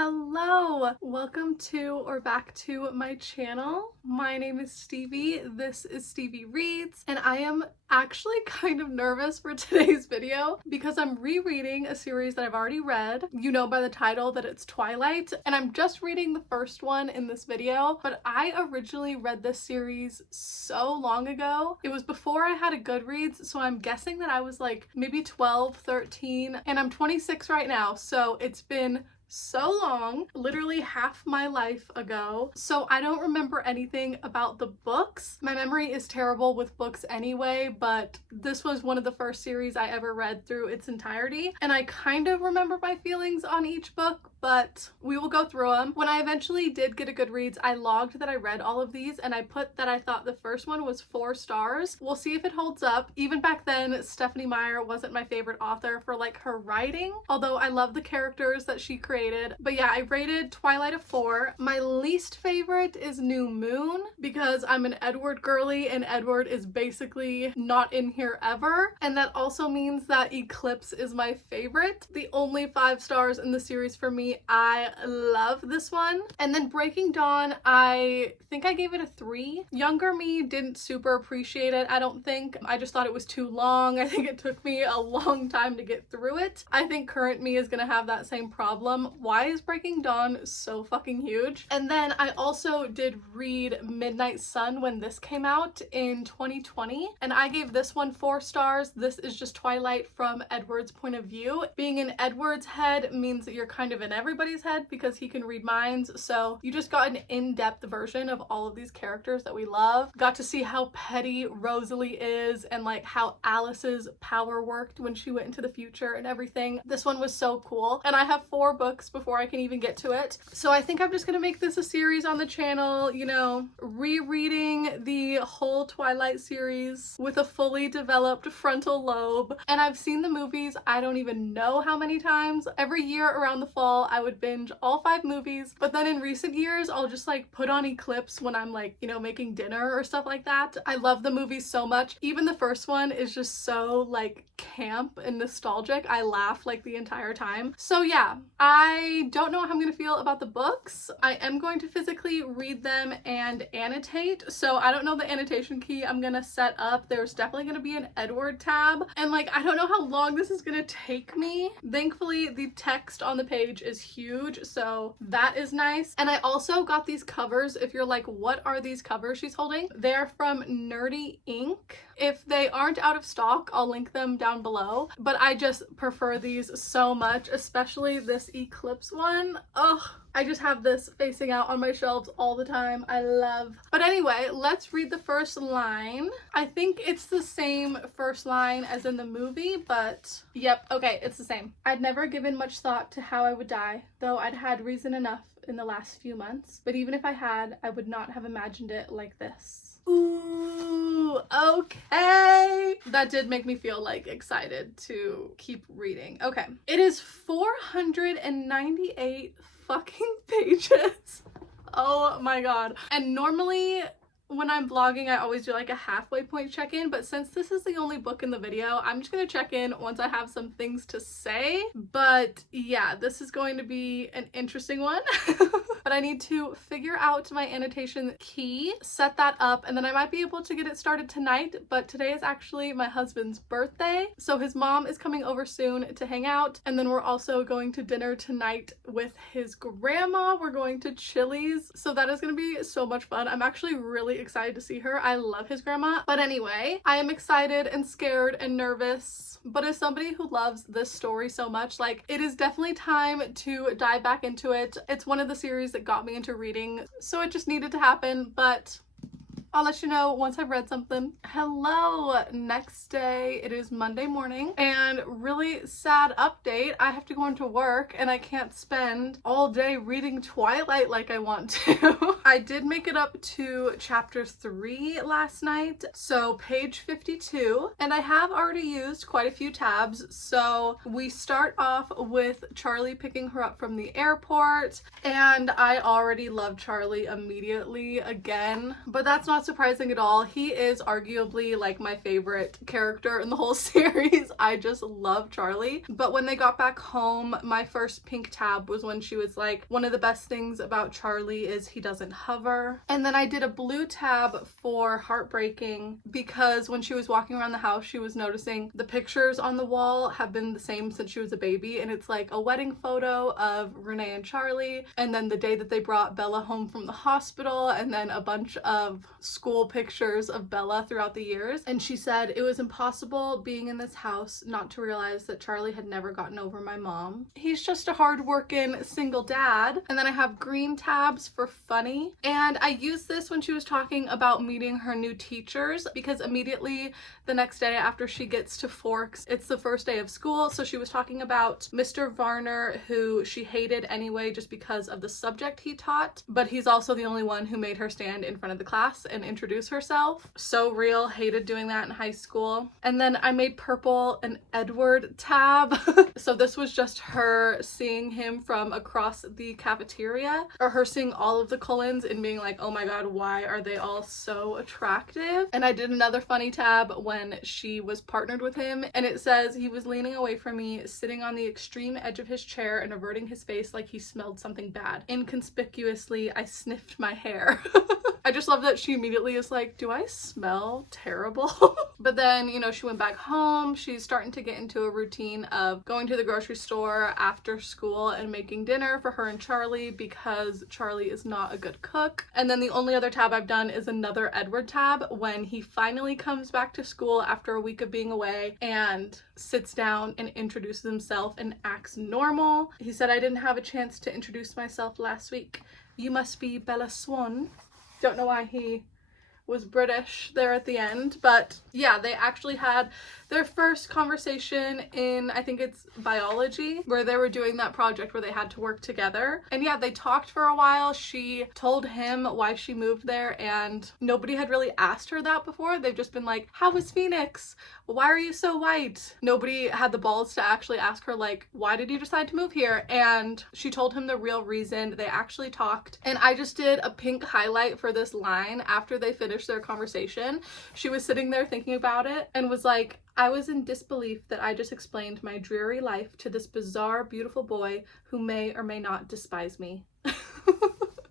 Hello! Welcome to or back to my channel. My name is Stevie, this is Stevie Reads, and I am actually kind of nervous for today's video because I'm rereading a series that I've already read. You know by the title that it's Twilight, and I'm just reading the first one in this video, but I originally read this series so long ago. It was before I had a Goodreads, so I'm guessing that I was like maybe 12, 13, and I'm 26 right now, so it's been so long, literally half my life ago, so I don't remember anything about the books. My memory is terrible with books anyway, but this was one of the first series I ever read through its entirety, and I kind of remember my feelings on each book, but we will go through them. When I eventually did get a Goodreads, I logged that I read all of these, and I put that I thought the first one was 4 stars. We'll see if it holds up. Even back then, Stephanie Meyer wasn't my favorite author for like her writing, although I love the characters that she created. But yeah, I rated Twilight a 4. My least favorite is New Moon because I'm an Edward girly and Edward is basically not in here ever, and that also means that Eclipse is my favorite. The only 5 stars in the series for me. I love this one. And then Breaking Dawn, I think I gave it a 3. Younger me didn't super appreciate it, I don't think. I just thought it was too long. I think it took me a long time to get through it. I think current me is gonna have that same problem. Why is Breaking Dawn so fucking huge? And then I also did read Midnight Sun when this came out in 2020, and I gave this one 4 stars. This is just Twilight from Edward's point of view. Being in Edward's head means that you're kind of in everybody's head because he can read minds, so you just got an in-depth version of all of these characters that we love. Got to see how petty Rosalie is and like how Alice's power worked when she went into the future and everything. This one was so cool, and I have 4 books before I can even get to it, so I think I'm just gonna make this a series on the channel, you know, rereading the whole Twilight series with a fully developed frontal lobe. And I've seen the movies I don't even know how many times. Every year around the fall I would binge all 5 movies, but then in recent years I'll just like put on Eclipse when I'm like, you know, making dinner or stuff like that. I love the movies so much. Even the first one is just so like camp and nostalgic. I laugh like the entire time. So yeah, I don't know how I'm gonna feel about the books. I am going to physically read them and annotate, so I don't know the annotation key I'm gonna set up. There's definitely gonna be an Edward tab, and like I don't know how long this is gonna take me. Thankfully the text on the page is huge, so that is nice. And I also got these covers. If you're like, what are these covers she's holding? They're from Nerdy Ink. If they aren't out of stock, I'll link them down below, but I just prefer these so much, especially this Eclipse one. Ugh, I just have this facing out on my shelves all the time. I love. But anyway, let's read the first line. I think it's the same first line as in the movie, but yep, okay, it's the same. I'd never given much thought to how I would die, though I'd had reason enough in the last few months. But even if I had, I would not have imagined it like this. Ooh, okay. That did make me feel like excited to keep reading. Okay. It is 498 fucking pages. Oh my god. And normally when I'm vlogging, I always do like a halfway point check-in, but since this is the only book in the video, I'm just gonna check in once I have some things to say. But yeah, this is going to be an interesting one. But I need to figure out my annotation key, set that up, and then I might be able to get it started tonight. But today is actually my husband's birthday, so his mom is coming over soon to hang out, and then we're also going to dinner tonight with his grandma. We're going to Chili's, so that is gonna be so much fun. I'm actually really excited to see her. I love his grandma. But anyway, I am excited and scared and nervous, but as somebody who loves this story so much, like, it is definitely time to dive back into it. It's one of the series that got me into reading, so it just needed to happen. But I'll let you know once I've read something. Hello, next day. It is Monday morning, and really sad update. I have to go into work and I can't spend all day reading Twilight like I want to. I did make it up to chapter 3 last night, so page 52, and I have already used quite a few tabs. So we start off with Charlie picking her up from the airport, and I already love Charlie immediately again, but that's not not surprising at all. He is arguably like my favorite character in the whole series. I just love Charlie. But when they got back home, my first pink tab was when she was like, one of the best things about Charlie is he doesn't hover. And then I did a blue tab for heartbreaking because when she was walking around the house, she was noticing the pictures on the wall have been the same since she was a baby. And it's like a wedding photo of Renee and Charlie, and then the day that they brought Bella home from the hospital, and then a bunch of school pictures of Bella throughout the years. And she said it was impossible being in this house not to realize that Charlie had never gotten over my mom. He's just a hard-working single dad. And then I have green tabs for funny. And I used this when she was talking about meeting her new teachers, because immediately the next day after she gets to Forks, it's the first day of school. So she was talking about Mr. Varner, who she hated anyway just because of the subject he taught, but he's also the only one who made her stand in front of the class and introduce herself. So real, hated doing that in high school. And then I made purple an Edward tab. So this was just her seeing him from across the cafeteria, or her seeing all of the Cullens and being like, oh my god, why are they all so attractive? And I did another funny tab when she was partnered with him, and it says he was leaning away from me, sitting on the extreme edge of his chair and averting his face like he smelled something bad. Inconspicuously, I sniffed my hair. I just love that she immediately is like, do I smell terrible? But then, you know, she went back home. She's starting to get into a routine of going to the grocery store after school and making dinner for her and Charlie, because Charlie is not a good cook. And then the only other tab I've done is another Edward tab when he finally comes back to school after a week of being away and sits down and introduces himself and acts normal. He said, I didn't have a chance to introduce myself last week. You must be Bella Swan. Don't know why he was British there at the end, but yeah, they actually had their first conversation in, I think it's biology, where they were doing that project where they had to work together. And yeah, they talked for a while. She told him why she moved there, and nobody had really asked her that before. They've just been like, how was Phoenix? Why are you so white? Nobody had the balls to actually ask her, like, why did you decide to move here? And she told him the real reason. They actually talked, and I just did a pink highlight for this line after they finished their conversation. She was sitting there thinking about it and was like, I was in disbelief that I just explained my dreary life to this bizarre, beautiful boy who may or may not despise me.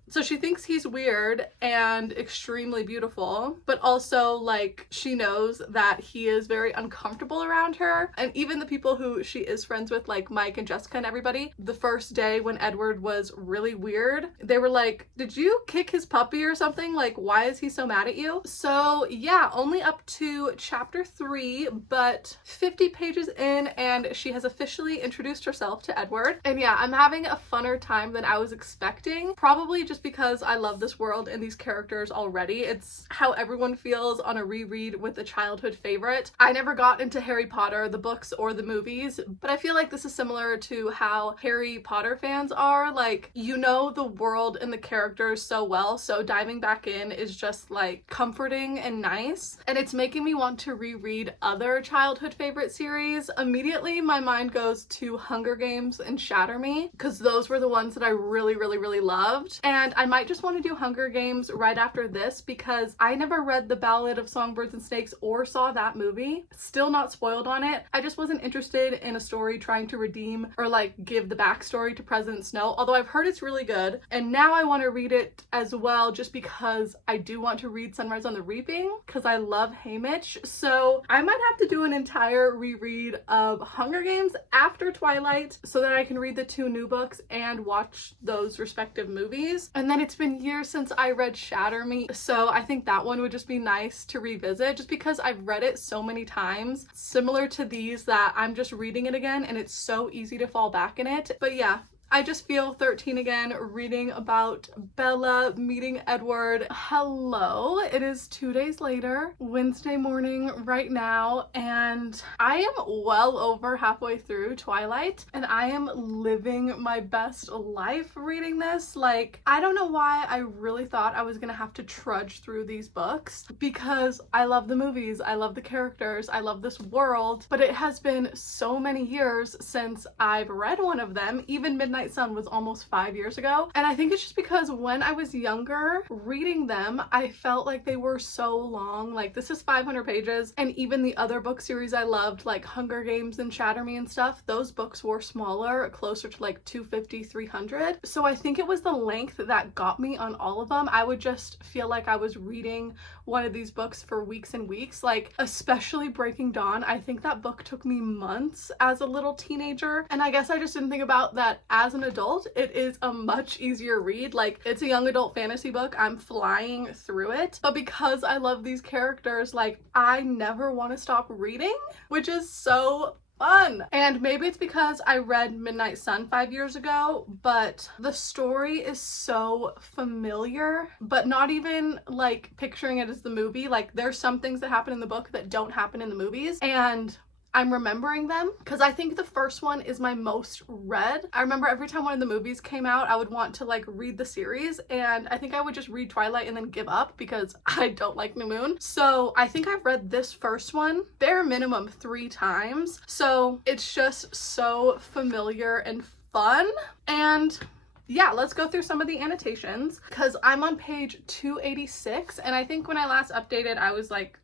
So she thinks he's weird and extremely beautiful, but also like she knows that he is very uncomfortable around her. And even the people who she is friends with, like Mike and Jessica and everybody, the first day when Edward was really weird, they were like, did you kick his puppy or something? Like, why is he so mad at you? So yeah, only up to chapter 3, but 50 pages in, and she has officially introduced herself to Edward. And yeah, I'm having a funner time than I was expecting, probably just because I love this world and these characters already. It's how everyone feels on a reread with a childhood favorite. I never got into Harry Potter, the books or the movies, but I feel like this is similar to how Harry Potter fans are. Like, you know the world and the characters so well, so diving back in is just like comforting and nice. And it's making me want to reread other childhood favorite series. Immediately my mind goes to Hunger Games and Shatter Me, because those were the ones that I really loved. And I might just want to do Hunger Games right after this, because I never read The Ballad of Songbirds and Snakes or saw that movie. Still not spoiled on it. I just wasn't interested in a story trying to redeem or like give the backstory to President Snow, although I've heard it's really good. And now I want to read it as well, just because I do want to read Sunrise on the Reaping, because I love Haymitch. So I might have to do an entire reread of Hunger Games after Twilight so that I can read the 2 new books and watch those respective movies. And then it's been years since I read Shatter Me, so I think that one would just be nice to revisit, just because I've read it so many times, similar to these, that I'm just reading it again and it's so easy to fall back in it. But yeah, I just feel 13 again, reading about Bella meeting Edward. Hello, it is 2 days later, Wednesday morning right now, and I am well over halfway through Twilight, and I am living my best life reading this. Like, I don't know why I really thought I was gonna have to trudge through these books, because I love the movies, I love the characters, I love this world, but it has been so many years since I've read one of them. Even Midnight Midnight Sun was almost 5 years ago. And I think it's just because when I was younger, reading them, I felt like they were so long. Like, this is 500 pages. And even the other book series I loved, like Hunger Games and Shatter Me and stuff, those books were smaller, closer to like 250, 300. So I think it was the length that got me on all of them. I would just feel like I was reading one of these books for weeks and weeks, like especially Breaking Dawn. I think that book took me months as a little teenager, and I guess I just didn't think about that as an adult. It is a much easier read. Like, it's a young adult fantasy book. I'm flying through it, but because I love these characters, like, I never want to stop reading, which is so fun. And maybe it's because I read Midnight Sun 5 years ago, but the story is so familiar, but not even like picturing it as the movie. Like, there's some things that happen in the book that don't happen in the movies, and I'm remembering them because I think the first one is my most read. I remember every time one of the movies came out, I would want to like read the series, and I think I would just read Twilight and then give up because I don't like New Moon. So I think I've read this first one bare minimum 3 times. So it's just so familiar and fun. And yeah, let's go through some of the annotations because I'm on page 286, and I think when I last updated, I was like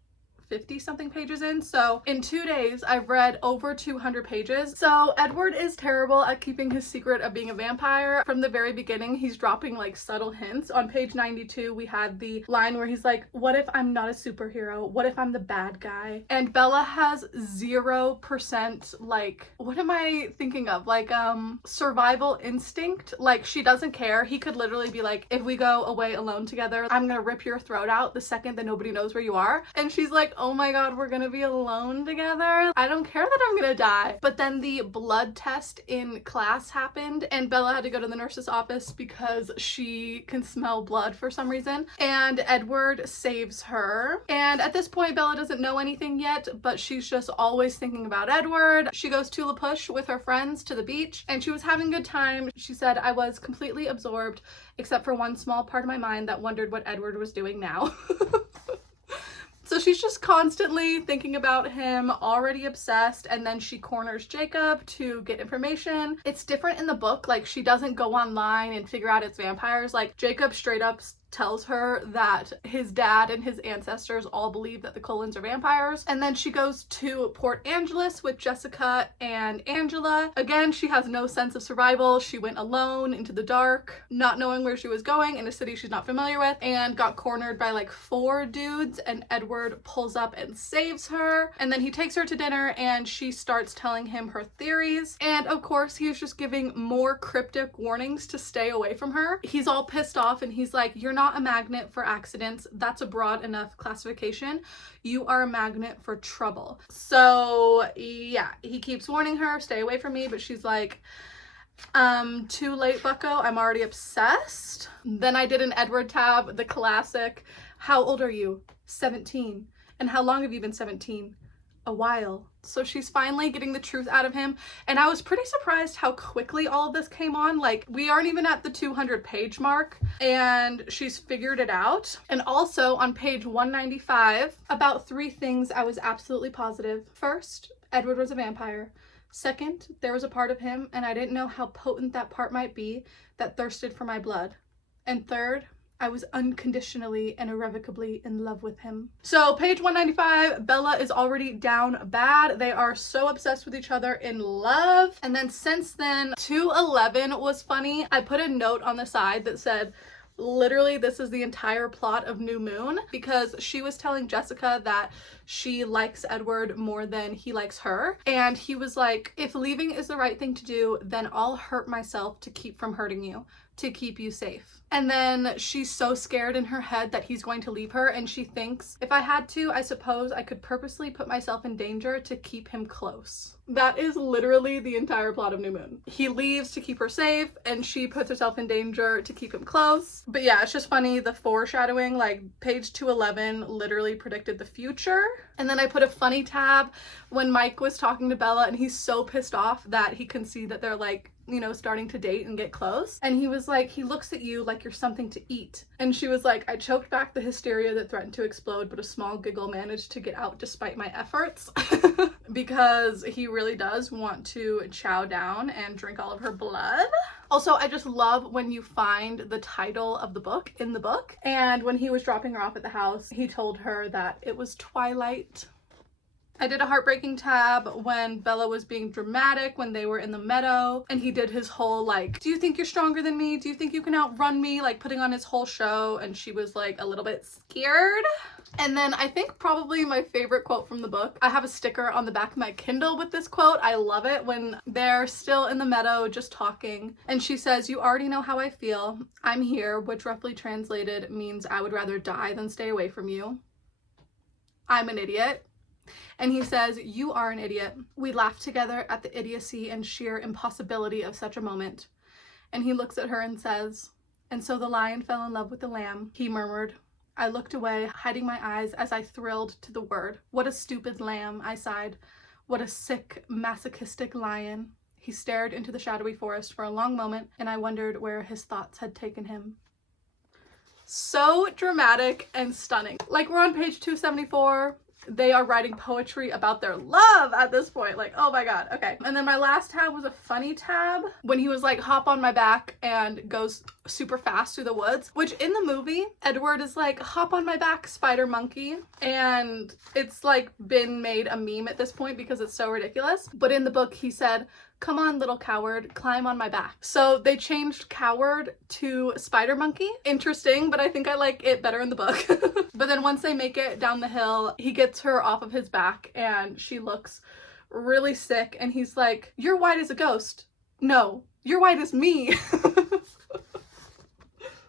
50 something pages in. So in 2 days I've read over 200 pages. So Edward is terrible at keeping his secret of being a vampire. From the very beginning, he's dropping like subtle hints. On page 92 we had the line where he's like, what if I'm not a superhero? What if I'm the bad guy? And Bella has 0% like, what am I thinking of? Like survival instinct. Like, she doesn't care. He could literally be like, if we go away alone together, I'm gonna rip your throat out the second that nobody knows where you are. And she's like, oh my god, we're gonna be alone together. I don't care that I'm gonna die. But then the blood test in class happened, and Bella had to go to the nurse's office because she can smell blood for some reason. And Edward saves her. And at this point, Bella doesn't know anything yet, but she's just always thinking about Edward. She goes to La Push with her friends to the beach, and she was having a good time. She said, I was completely absorbed, except for one small part of my mind that wondered what Edward was doing now. So she's just constantly thinking about him, already obsessed, and then she corners Jacob to get information. It's different in the book. Like, she doesn't go online and figure out it's vampires. Like, Jacob straight up tells her that his dad and his ancestors all believe that the Cullens are vampires. And then she goes to Port Angeles with Jessica and Angela. Again, she has no sense of survival. She went alone into the dark, not knowing where she was going in a city she's not familiar with, and got cornered by like 4 dudes, and Edward pulls up and saves her. And then he takes her to dinner, and she starts telling him her theories. And of course, he's just giving more cryptic warnings to stay away from her. He's all pissed off, and he's like, you're not a magnet for accidents. That's a broad enough classification. You are a magnet for trouble. So yeah, he keeps warning her, stay away from me, but she's like, too late, bucko. I'm already obsessed. Then I did an Edward tab, the classic. How old are you? 17. And how long have you been 17? A while. So she's finally getting the truth out of him, and I was pretty surprised how quickly all of this came on. Like, we aren't even at the 200 page mark and she's figured it out. And also on page 195, about 3 things I was absolutely positive. First, Edward was a vampire. Second, there was a part of him, and I didn't know how potent that part might be, that thirsted for my blood. And third, I was unconditionally and irrevocably in love with him. So page 195, Bella is already down bad. They are so obsessed with each other, in love. And then since then, 211 was funny. I put a note on the side that said, literally, this is the entire plot of New Moon, because she was telling Jessica that she likes Edward more than he likes her. And he was like, if leaving is the right thing to do, then I'll hurt myself to keep from hurting you, to keep you safe. And then she's so scared in her head that he's going to leave her, and she thinks, if I had to, I suppose I could purposely put myself in danger to keep him close. That is literally the entire plot of New Moon. He leaves to keep her safe, and she puts herself in danger to keep him close. But yeah, it's just funny, the foreshadowing. Like, page 211 literally predicted the future. And then I put a funny tab when Mike was talking to Bella, and he's so pissed off that he can see that they're like you know, starting to date and get close. And he was like, he looks at you like you're something to eat. And she was like, I choked back the hysteria that threatened to explode, but a small giggle managed to get out despite my efforts. Because he really does want to chow down and drink all of her blood. Also, I just love when you find the title of the book in the book. And when he was dropping her off at the house, he told her that it was Twilight. I did a heartbreaking tab when Bella was being dramatic when they were in the meadow, and he did his whole like, do you think you're stronger than me? Do you think you can outrun me? Like putting on his whole show, and she was like a little bit scared. And then I think probably my favorite quote from the book, I have a sticker on the back of my Kindle with this quote. I love it when they're still in the meadow just talking. And she says, you already know how I feel. I'm here, which roughly translated means I would rather die than stay away from you. I'm an idiot. And he says, you are an idiot. We laughed together at the idiocy and sheer impossibility of such a moment. And he looks at her and says, and so the lion fell in love with the lamb, he murmured. I looked away, hiding my eyes as I thrilled to the word. What a stupid lamb, I sighed. What a sick, masochistic lion. He stared into the shadowy forest for a long moment, and I wondered where his thoughts had taken him. So dramatic and stunning. Like, we're on page 274. They are writing poetry about their love at this point. Like, oh my god. Okay. And then my last tab was a funny tab when he was like, hop on my back, and goes super fast through the woods, which in the movie, Edward is like, hop on my back, spider monkey. And it's like been made a meme at this point because it's so ridiculous. But in the book, he said, come on, little coward, climb on my back. So they changed coward to spider monkey. Interesting, but I think I like it better in the book. But then once they make it down the hill, he gets her off of his back and she looks really sick. And he's like, you're white as a ghost. No, you're white as me.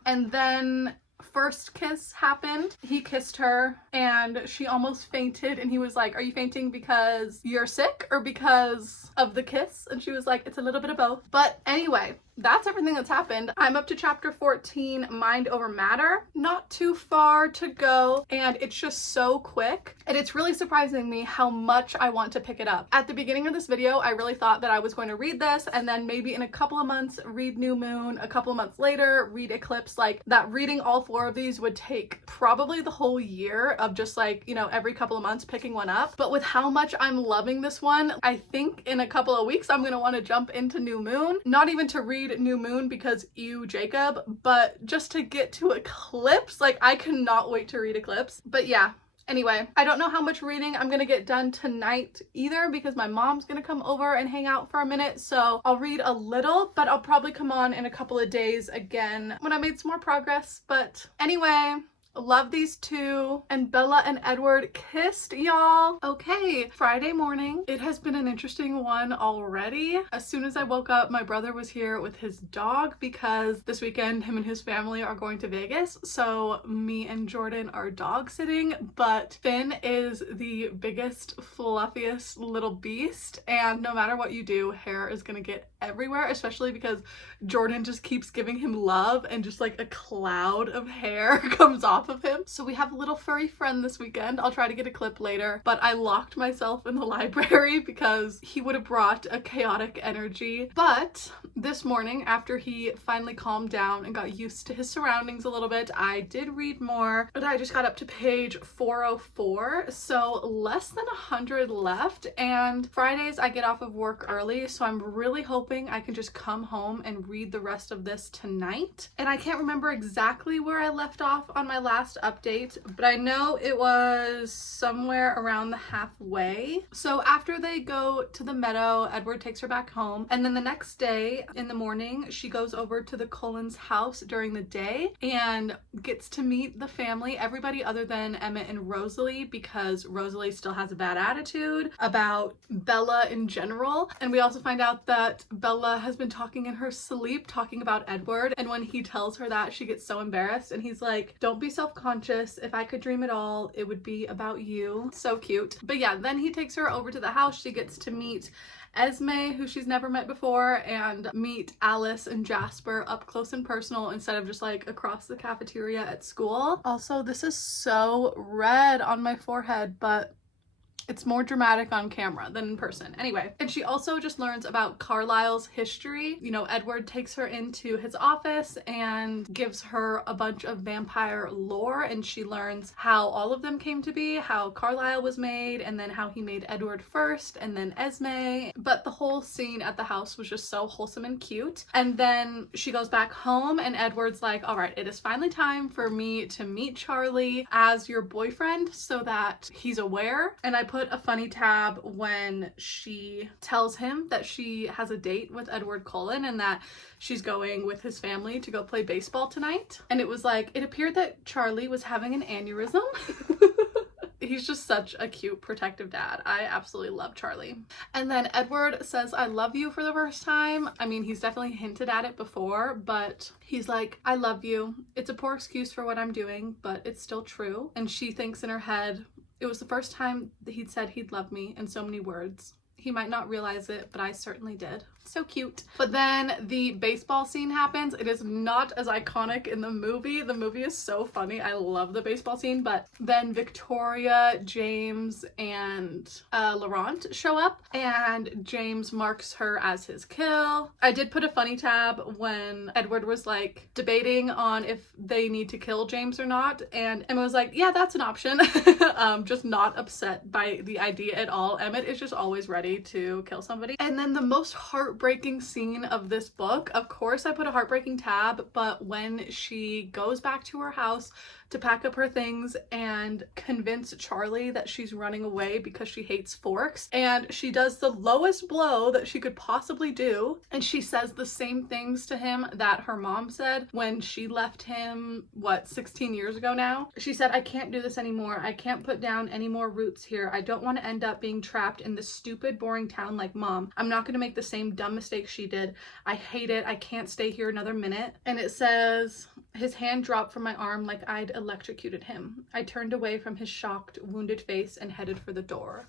And then first kiss happened. He kissed her and she almost fainted, and he was like, are you fainting because you're sick or because of the kiss? And she was like, it's a little bit of both. But anyway, that's everything that's happened. I'm up to chapter 14, Mind Over Matter. Not too far to go, and it's just so quick. And it's really surprising me how much I want to pick it up. At the beginning of this video, I really thought that I was going to read this and then maybe in a couple of months read New Moon, a couple of months later read Eclipse. Like, that reading all four of these would take probably the whole year of just like, you know, every couple of months picking one up. But with how much I'm loving this one, I think in a couple of weeks I'm gonna want to jump into New Moon. Not even to read New Moon because ew Jacob, but just to get to Eclipse. Like, I cannot wait to read Eclipse. But yeah, anyway, I don't know how much reading I'm gonna get done tonight either because my mom's gonna come over and hang out for a minute. So I'll read a little, but I'll probably come on in a couple of days again when I made some more progress. But anyway, love these two, and Bella and Edward kissed, y'all. Okay, Friday morning. It has been an interesting one already. As soon as I woke up, my brother was here with his dog because this weekend him and his family are going to Vegas. So me and Jordan are dog sitting, but Finn is the biggest, fluffiest little beast, and no matter what you do, hair is gonna get everywhere, especially because Jordan just keeps giving him love and just like a cloud of hair comes off of him. So we have a little furry friend this weekend. I'll try to get a clip later, but I locked myself in the library because he would have brought a chaotic energy. But this morning, after he finally calmed down and got used to his surroundings a little bit, I did read more, but I just got up to page 404, so less than 100 left. And Fridays I get off of work early, so I'm really hoping I can just come home and read the rest of this tonight. And I can't remember exactly where I left off on my last update, but I know it was somewhere around the halfway. So after they go to the meadow, Edward takes her back home, and then the next day in the morning she goes over to the Cullens' house during the day and gets to meet the family, everybody other than Emmett and Rosalie, because Rosalie still has a bad attitude about Bella in general. And we also find out that Bella has been talking in her sleep, talking about Edward, and when he tells her that, she gets so embarrassed, and he's like, don't be self-conscious. If I could dream at all, it would be about you. So cute. But yeah, then he takes her over to the house. She gets to meet Esme, who she's never met before, and meet Alice and Jasper up close and personal instead of just like across the cafeteria at school. Also, this is so red on my forehead, but It's more dramatic on camera than in person. Anyway, and she also just learns about Carlisle's history. You know, Edward takes her into his office and gives her a bunch of vampire lore, and she learns how all of them came to be, how Carlisle was made, and then how he made Edward first, and then Esme. But the whole scene at the house was just so wholesome and cute. And then she goes back home, and Edward's like, all right, it is finally time for me to meet Charlie as your boyfriend so that he's aware. And I put a funny tab when she tells him that she has a date with Edward Cullen and that she's going with his family to go play baseball tonight. And it was like, it appeared that Charlie was having an aneurysm. He's just such a cute, protective dad. I absolutely love Charlie. And then Edward says, I love you for the first time. I mean, he's definitely hinted at it before, but he's like, I love you. It's a poor excuse for what I'm doing, but it's still true. And she thinks in her head, it was the first time that he'd said he'd love me in so many words. He might not realize it, but I certainly did. So cute. But then the baseball scene happens. It is not as iconic in the movie. The movie is so funny. I love the baseball scene. But then Victoria, James, and Laurent show up, and James marks her as his kill. I did put a funny tab when Edward was like debating on if they need to kill James or not, and Emma was like, yeah, that's an option. Just not upset by the idea at all. Emmett is just always ready to kill somebody. And then the most heartbreaking scene of this book, of course I put a heartbreaking tab, but when she goes back to her house to pack up her things and convince Charlie that she's running away because she hates forks, and she does the lowest blow that she could possibly do, and she says the same things to him that her mom said when she left him, what, 16 years ago now? She said, I can't do this anymore. I can't put down any more roots here. I don't want to end up being trapped in this stupid, boring town like Mom. I'm not going to make the same dumb mistake she did. I hate it. I can't stay here another minute. And it says, his hand dropped from my arm like I'd electrocuted him. I turned away from his shocked, wounded face and headed for the door.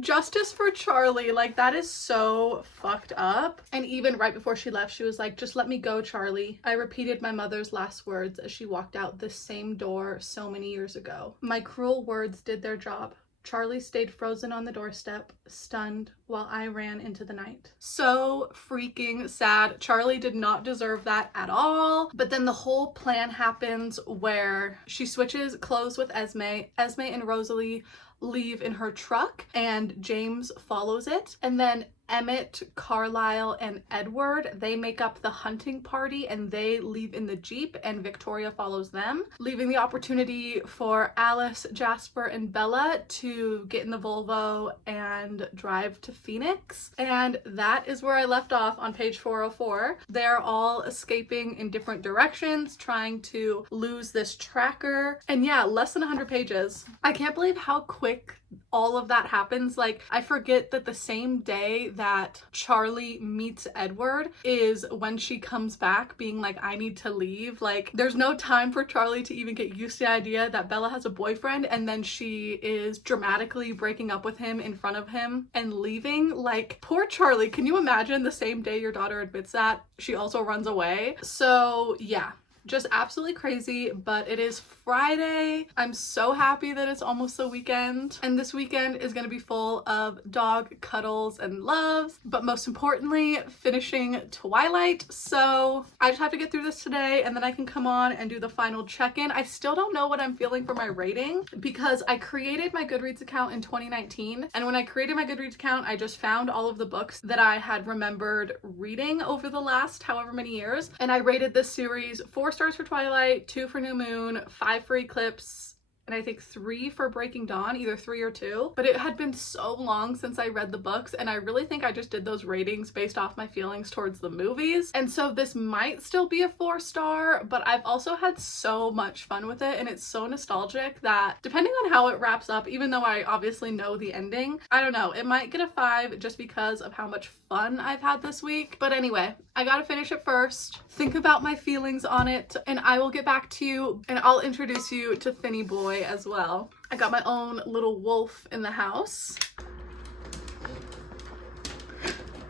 Justice for Charlie, like that is so fucked up. And even right before she left, she was like, just let me go, Charlie. I repeated my mother's last words as she walked out this same door so many years ago. My cruel words did their job. Charlie stayed frozen on the doorstep, stunned, while I ran into the night. So freaking sad. Charlie did not deserve that at all. But then the whole plan happens where she switches clothes with Esme. Esme and Rosalie leave in her truck, and James follows it. And then Emmett, Carlisle, and Edward, they make up the hunting party and they leave in the Jeep, and Victoria follows them, leaving the opportunity for Alice, Jasper, and Bella to get in the Volvo and drive to Phoenix. And that is where I left off on page 404. They're all escaping in different directions, trying to lose this tracker. And yeah, less than 100 pages. I can't believe how quick all of that happens. Like, I forget that the same day that Charlie meets Edward is when she comes back being like, I need to leave. Like, there's no time for Charlie to even get used to the idea that Bella has a boyfriend, and then she is dramatically breaking up with him in front of him and leaving. Like, poor Charlie. Can you imagine the same day your daughter admits that she also runs away? So yeah, just absolutely crazy. But it is Friday. I'm so happy that it's almost the weekend, and this weekend is going to be full of dog cuddles and loves, but most importantly, finishing Twilight. So I just have to get through this today, and then I can come on and do the final check-in. I still don't know what I'm feeling for my rating because I created my Goodreads account in 2019, and when I created my Goodreads account, I just found all of the books that I had remembered reading over the last however many years, and I rated this series 4 stars for Twilight, 2 for New Moon, 5 for Eclipse, and I think 3 for Breaking Dawn, either 3 or 2. But it had been so long since I read the books, and I really think I just did those ratings based off my feelings towards the movies. And so this might still be a 4-star, but I've also had so much fun with it, and it's so nostalgic that depending on how it wraps up, even though I obviously know the ending, I don't know, it might get a 5 just because of how much fun I've had this week. But anyway, I gotta finish it first, think about my feelings on it, and I will get back to you, and I'll introduce you to Finny Boy as well. I got my own little wolf in the house.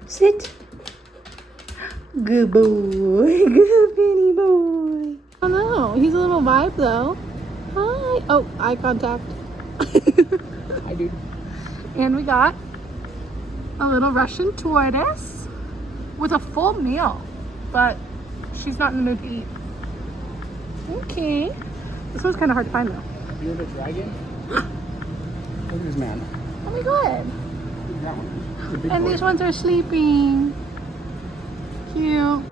Sit. Good boy. Good Finny boy. Oh no, he's a little vibe though. Hi. Oh, eye contact. Hi, dude. And we got a little Russian tortoise with a full meal, but she's not in the mood to eat. Okay. This one's kind of hard to find though. You have a dragon? Look at this man. Oh my god. Look at that one. He's a big And boy. these ones are sleeping. Cute.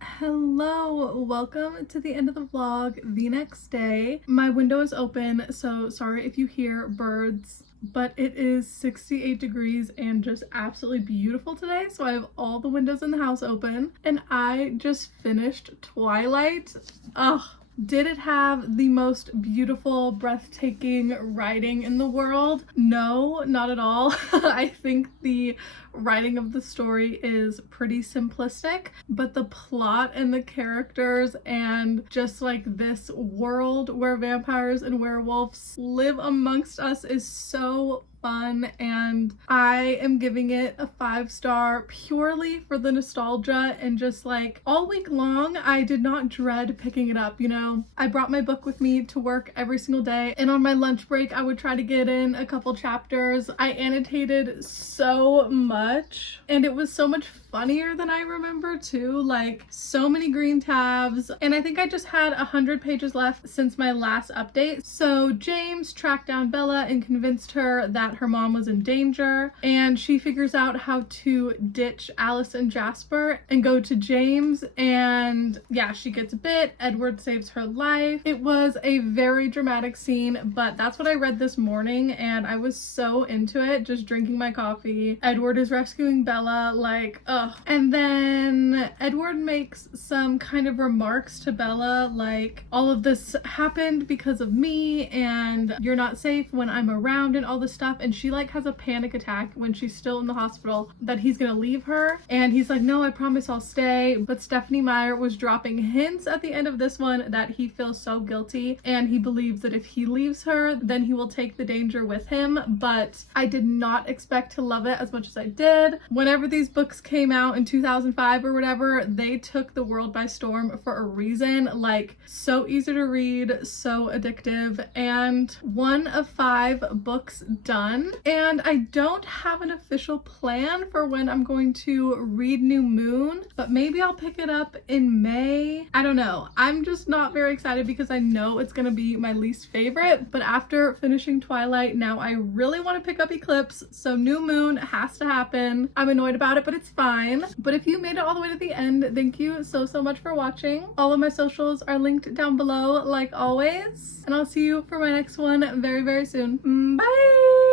Hello, welcome to the end of the vlog. The next day, my window is open, so sorry if you hear birds, but it is 68 degrees and just absolutely beautiful today. So I have all the windows in the house open, and I just finished Twilight. Ugh. Did it have the most beautiful, breathtaking writing in the world? No, not at all. I think the writing of the story is pretty simplistic, but the plot and the characters and just like this world where vampires and werewolves live amongst us is so fun, and I am giving it a 5-star purely for the nostalgia. And just like all week long I did not dread picking it up, you know. I brought my book with me to work every single day, and on my lunch break I would try to get in a couple chapters. I annotated so much, and it was so much funnier than I remember too, like so many green tabs. And I think I just had 100 pages left since my last update. So James tracked down Bella and convinced her that her mom was in danger, and she figures out how to ditch Alice and Jasper and go to James, and yeah, she gets bit. Edward saves her life. It was a very dramatic scene, but that's what I read this morning and I was so into it, just drinking my coffee. Edward is rescuing Bella, like, ugh. And then Edward makes some kind of remarks to Bella, like, all of this happened because of me and you're not safe when I'm around and all this stuff. And she like has a panic attack when she's still in the hospital that he's gonna leave her. And he's like, no, I promise I'll stay. But Stephanie Meyer was dropping hints at the end of this one that he feels so guilty and he believes that if he leaves her, then he will take the danger with him. But I did not expect to love it as much as I did. Whenever these books came out in 2005 or whatever, they took the world by storm for a reason. Like, so easy to read, so addictive, and 1 of 5 books done. And I don't have an official plan for when I'm going to read New Moon, but maybe I'll pick it up in May. I don't know. I'm just not very excited because I know it's gonna be my least favorite, but after finishing Twilight, now I really want to pick up Eclipse, so New Moon has to happen. I'm annoyed about it, but it's fine. But if you made it all the way to the end, thank you so much for watching. All of my socials are linked down below like always, and I'll see you for my next one very soon. Bye!